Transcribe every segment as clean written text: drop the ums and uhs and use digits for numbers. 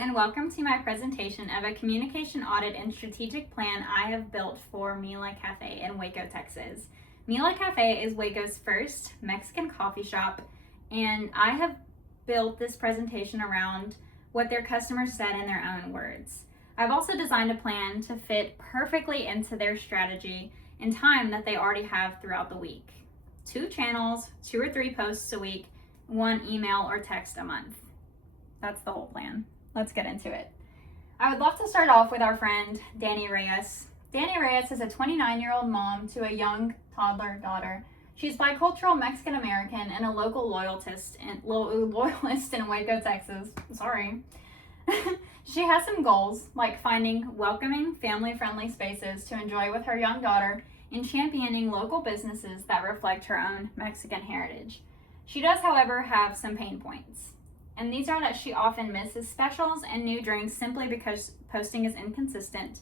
and welcome to my presentation of a communication audit and strategic plan I have built for Mila Cafe in Waco, Texas. Mila Cafe is Waco's first Mexican coffee shop, and I have built this presentation around what their customers said in their own words. I've also designed a plan to fit perfectly into their strategy and time that they already have throughout the week. 2 channels, 2 or 3 posts a week, 1 email or text a month. That's the whole plan. Let's get into it. I would love to start off with our friend, Danny Reyes. Danny Reyes is a 29-year-old mom to a young toddler daughter. She's bicultural Mexican-American and a local loyalist in Waco, Texas. Sorry. She has some goals, like finding welcoming, family-friendly spaces to enjoy with her young daughter and championing local businesses that reflect her own Mexican heritage. She does, however, have some pain points. And these are that she often misses specials and new drinks simply because posting is inconsistent,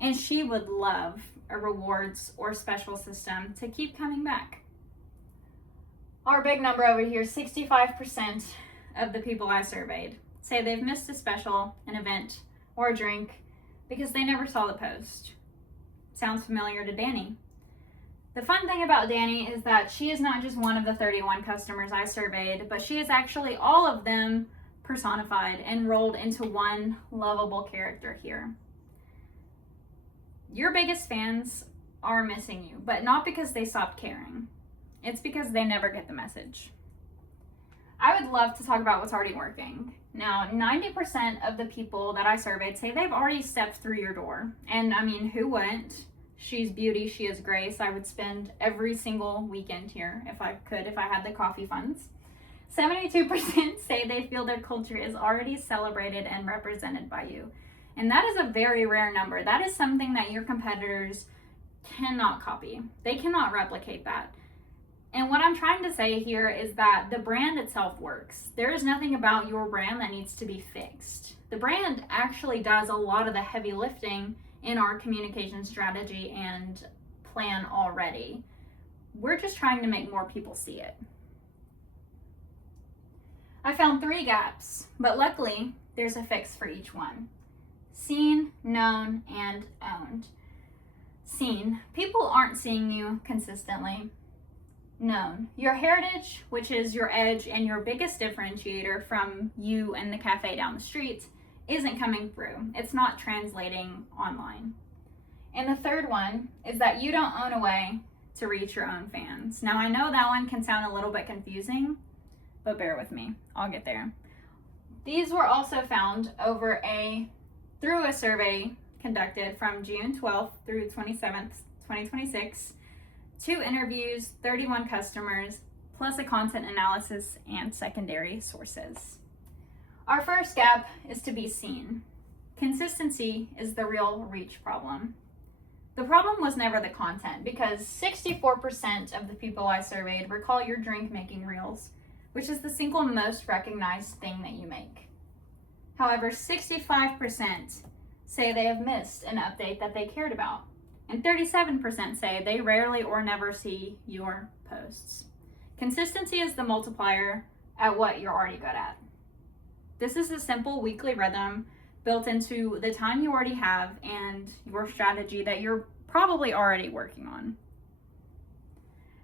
and she would love a rewards or special system to keep coming back. Our big number over here, 65% of the people I surveyed say they've missed a special, an event, or a drink because they never saw the post. Sounds familiar to Danny. The fun thing about Danny is that she is not just one of the 31 customers I surveyed, but she is actually all of them personified and rolled into one lovable character here. Your biggest fans are missing you, but not because they stopped caring. It's because they never get the message. I would love to talk about what's already working. Now, 90% of the people that I surveyed say they've already stepped through your door. And I mean, who wouldn't? She's beauty, she is grace. I would spend every single weekend here if I could, if I had the coffee funds. 72% say they feel their culture is already celebrated and represented by you. And that is a very rare number. That is something that your competitors cannot copy. They cannot replicate that. And what I'm trying to say here is that the brand itself works. There is nothing about your brand that needs to be fixed. The brand actually does a lot of the heavy lifting in our communication strategy and plan already. We're just trying to make more people see it. I found 3 gaps, but luckily there's a fix for each one. Seen, known, and owned. Seen. People aren't seeing you consistently. Known. Your heritage, which is your edge and your biggest differentiator from you and the cafe down the street, isn't coming through. It's not translating online. And the third one is that you don't own a way to reach your own fans. Now, I know that one can sound a little bit confusing, but bear with me. I'll get there. These were also found through a survey conducted from June 12th through 27th, 2026, 2 interviews, 31 customers, plus a content analysis and secondary sources. Our first gap is to be seen. Consistency is the real reach problem. The problem was never the content, because 64% of the people I surveyed recall your drink making reels, which is the single most recognized thing that you make. However, 65% say they have missed an update that they cared about, and 37% say they rarely or never see your posts. Consistency is the multiplier at what you're already good at. This is a simple weekly rhythm built into the time you already have and your strategy that you're probably already working on.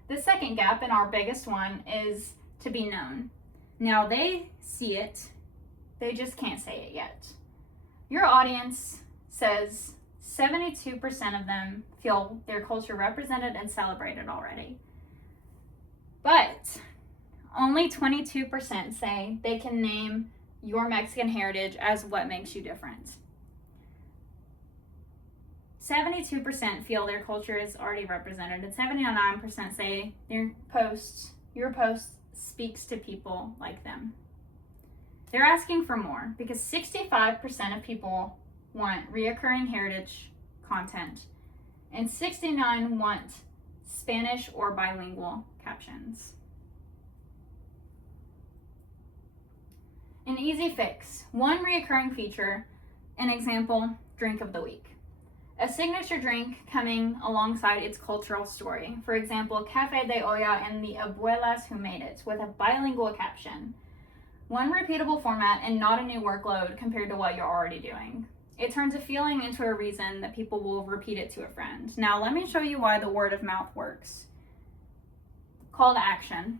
The second gap, and our biggest one, is to be known. Now, they see it, they just can't say it yet. Your audience says 72% of them feel their culture represented and celebrated already. But only 22% say they can name your Mexican heritage as what makes you different. 72% feel their culture is already represented, and 79% say your post speaks to people like them. They're asking for more because 65% of people want reoccurring heritage content, and 69% want Spanish or bilingual captions. An easy fix. 1 reoccurring feature, an example, drink of the week. A signature drink coming alongside its cultural story. For example, Café de Olla and the Abuelas Who Made It, with a bilingual caption. One repeatable format and not a new workload compared to what you're already doing. It turns a feeling into a reason that people will repeat it to a friend. Now, let me show you why the word of mouth works. Call to action.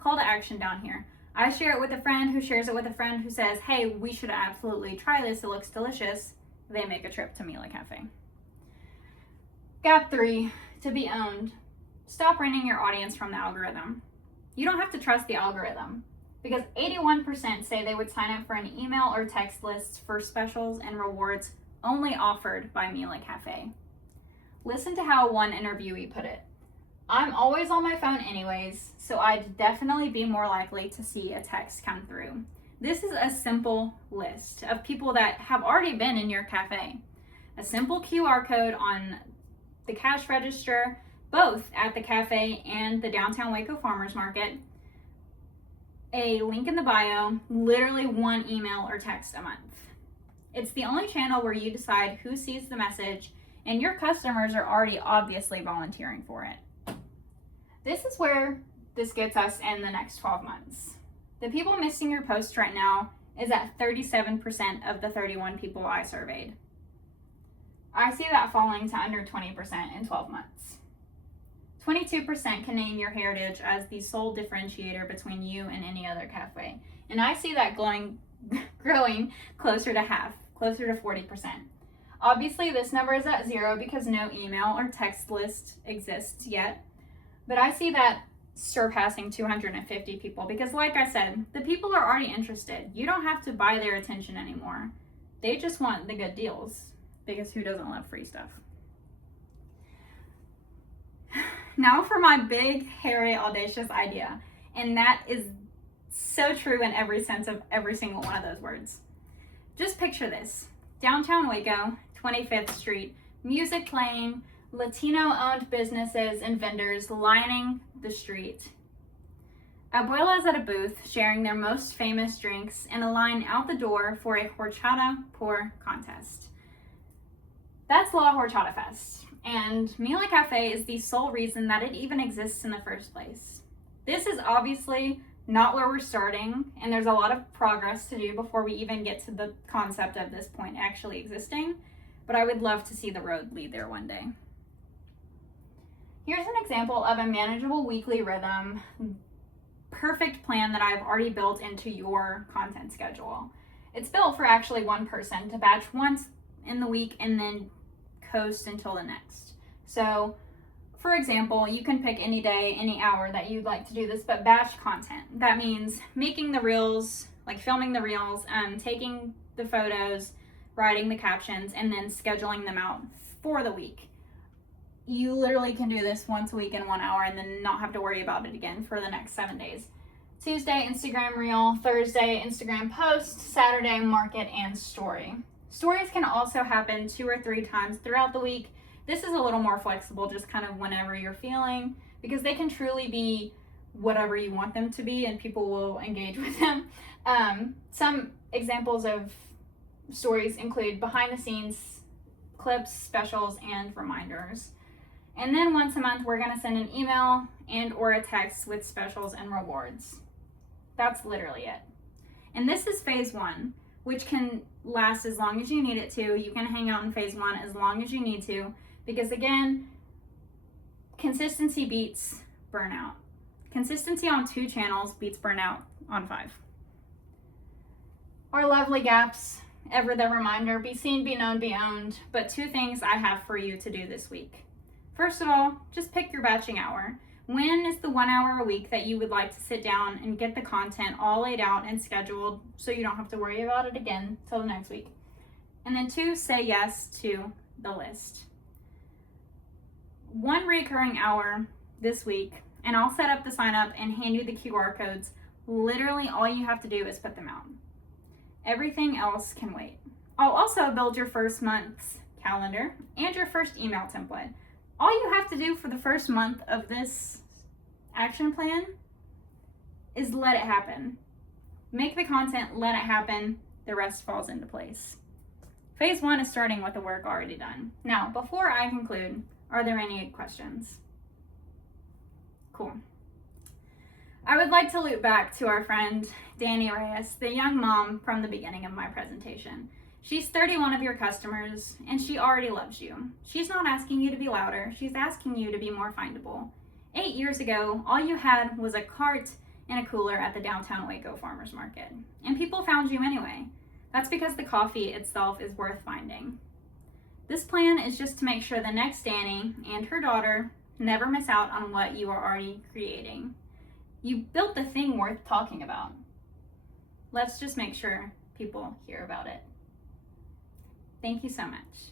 Call to action down here. I share it with a friend who shares it with a friend who says, hey, we should absolutely try this. It looks delicious. They make a trip to Mila Cafe. Gap 3, to be owned. Stop renting your audience from the algorithm. You don't have to trust the algorithm because 81% say they would sign up for an email or text list for specials and rewards only offered by Mila Cafe. Listen to how one interviewee put it. I'm always on my phone anyways, so I'd definitely be more likely to see a text come through. This is a simple list of people that have already been in your cafe. A simple QR code on the cash register, both at the cafe and the downtown Waco Farmers Market. A link in the bio, literally one email or text a month. It's the only channel where you decide who sees the message, and your customers are already obviously volunteering for it. This is where this gets us in the next 12 months. The people missing your post right now is at 37% of the 31 people I surveyed. I see that falling to under 20% in 12 months. 22% can name your heritage as the sole differentiator between you and any other cafe. And I see that growing closer to half, closer to 40%. Obviously, this number is at 0 because no email or text list exists yet. But I see that surpassing 250 people because, like I said, the people are already interested. You don't have to buy their attention anymore. They just want the good deals because who doesn't love free stuff? Now for my big, hairy, audacious idea. And that is so true in every sense of every single one of those words. Just picture this. Downtown Waco, 25th Street, music playing, Latino-owned businesses and vendors lining the street. Abuelas at a booth sharing their most famous drinks and a line out the door for a horchata pour contest. That's La Horchata Fest, and Mila Cafe is the sole reason that it even exists in the first place. This is obviously not where we're starting, and there's a lot of progress to do before we even get to the concept of this point actually existing, but I would love to see the road lead there one day. Here's an example of a manageable weekly rhythm, perfect plan that I've already built into your content schedule. It's built for actually one person to batch once in the week and then coast until the next. So, for example, you can pick any day, any hour that you'd like to do this, but batch content. That means making the reels, like filming the reels, taking the photos, writing the captions, and then scheduling them out for the week. You literally can do this once a week in 1 hour and then not have to worry about it again for the next 7 days. Tuesday, Instagram reel, Thursday, Instagram post, Saturday, market, and story. Stories can also happen 2 or 3 times throughout the week. This is a little more flexible, just kind of whenever you're feeling, because they can truly be whatever you want them to be and people will engage with them. Some examples of stories include behind the scenes clips, specials, and reminders. And then once a month, we're gonna send an email and or a text with specials and rewards. That's literally it. And this is phase 1, which can last as long as you need it to. You can hang out in phase 1 as long as you need to, because again, consistency beats burnout. Consistency on 2 channels beats burnout on 5. Our lovely gaps, ever the reminder, be seen, be known, be owned. But 2 things I have for you to do this week. First of all, just pick your batching hour. When is the 1 hour a week that you would like to sit down and get the content all laid out and scheduled so you don't have to worry about it again till the next week? And then 2, say yes to the list. 1 recurring hour this week, and I'll set up the sign up and hand you the QR codes. Literally all you have to do is put them out. Everything else can wait. I'll also build your first month's calendar and your first email template. All you have to do for the first month of this action plan is let it happen. Make the content, let it happen, the rest falls into place. Phase 1 is starting with the work already done. Now, before I conclude, are there any questions? Cool. I would like to loop back to our friend Danny Reyes, the young mom from the beginning of my presentation. She's 31 of your customers, and she already loves you. She's not asking you to be louder, she's asking you to be more findable. 8 years ago, all you had was a cart and a cooler at the downtown Waco Farmers Market, and people found you anyway. That's because the coffee itself is worth finding. This plan is just to make sure the next Danny and her daughter never miss out on what you are already creating. You built the thing worth talking about. Let's just make sure people hear about it. Thank you so much.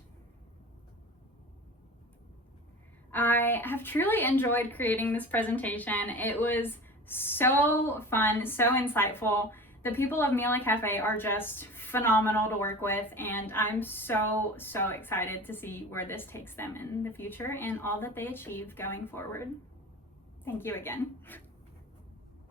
I have truly enjoyed creating this presentation. It was so fun, so insightful. The people of Mila Cafe are just phenomenal to work with, and I'm so excited to see where this takes them in the future and all that they achieve going forward. Thank you again.